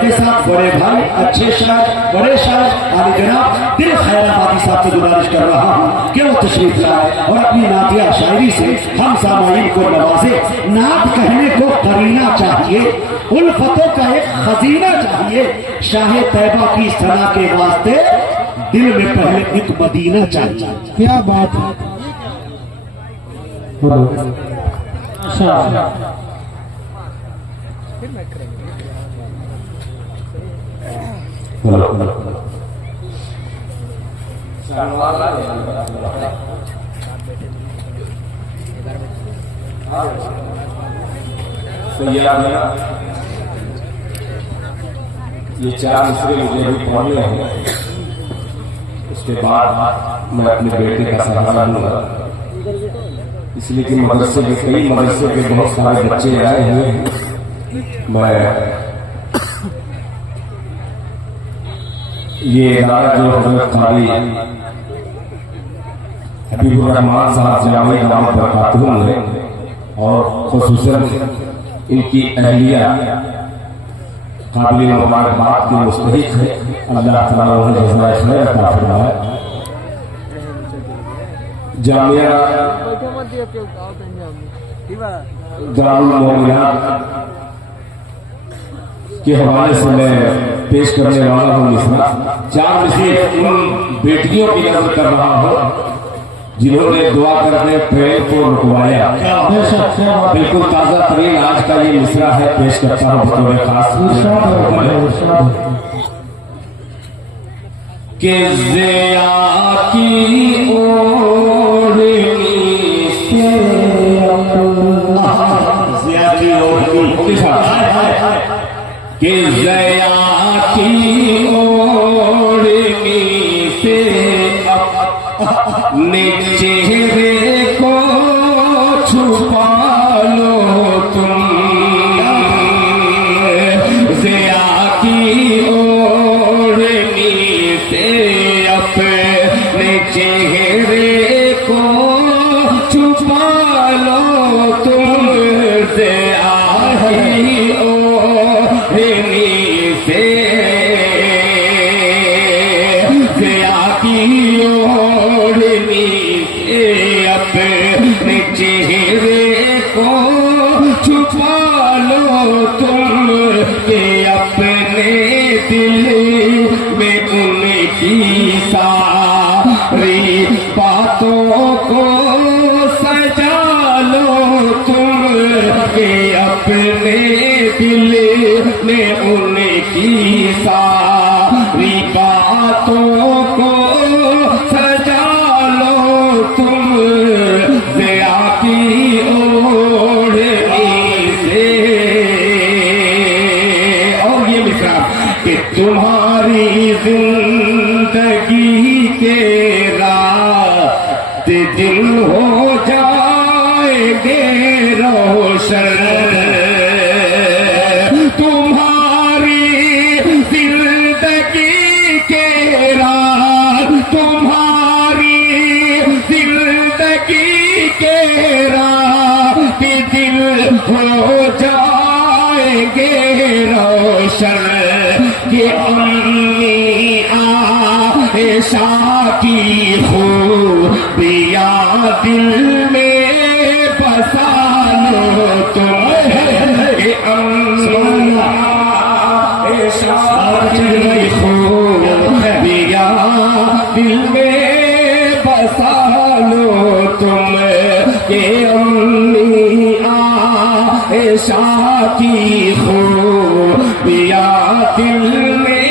के साथ बड़े भाई अच्छे शायर बड़े शायर आली जनाब दिल खैराबादी साहब से गुजारिश कर रहा हूँ कि वो तशरीफ लाए और अपनी नातिया शायरी से हम सामाईन को नवाजे। नात कहने को करीना चाहिए, उल्फतों का एक खजीना चाहिए, शाहे तैयबा की सना के वास्ते दिल में पहले एक मदीना चाहिए। क्या बात है। तो ये चार मिसरे मुझे अभी पढ़ने हैं, उसके बाद मैं अपने बेटे का सहारा लूंगा। इसलिए कि मदरसे के कई मदरसे के बहुत सारे बच्चे आए हैं। मैं ये इदारा जो हजरत कारी हबीबुर रहमान साहब जामी नाम पर खातून है और खुसूसन इनकी अहलिया काबिल मुबारकबाद की मुस्तहिक है। अल्लाह तआला उन्हें जज़ाए खैर अता फरमाए। जामिया दारुल मोमिनात के हवाले से मैं पेश करने वाला हूँ मिसरा। चार मिसरे उन बेटियों की नजर कर रहा हूँ जिन्होंने दुआ करके प्रेम को रुकवाया। बिल्कुल ताजा तरीन आज का ये मिसरा है, पेश करता हूँ बतौर खास के ज़िया की ओढ़नी से ज़िया की ओढ़नी के ज़िया की ओढ़नी से अपने चेहरे को छुपा लो तुम। ज़िया की ओढ़नी से अपने चेहरे को छुपा लो तुम। ज़िया की ओढ़नी से ज़िया की ओढ़नी से अपने चेहरे को छुपा लो तुम। के अपने दिल में उनकी सारी बातों को सजा लो तुम। के अपने दिल में उनकी सारी बातों को सजा लो तुम। ज़िया की ओढ़नी से। और ये मिसरा कि तुम्हारी जिंदगी के रात दिन हो जाएंगे रोशन। तुम्हारी जिंदगी के रात तुम्हारी जिंदगी के रात दिन हो जाएंगे रोशन। कि अम्मी आयशा की खूबियाँ दिल में बसा लो तुम। अम्मी आयशा की खूबियाँ दिल में बसा लो तुम। के अम्मी आयशा की खूबियाँ दिल में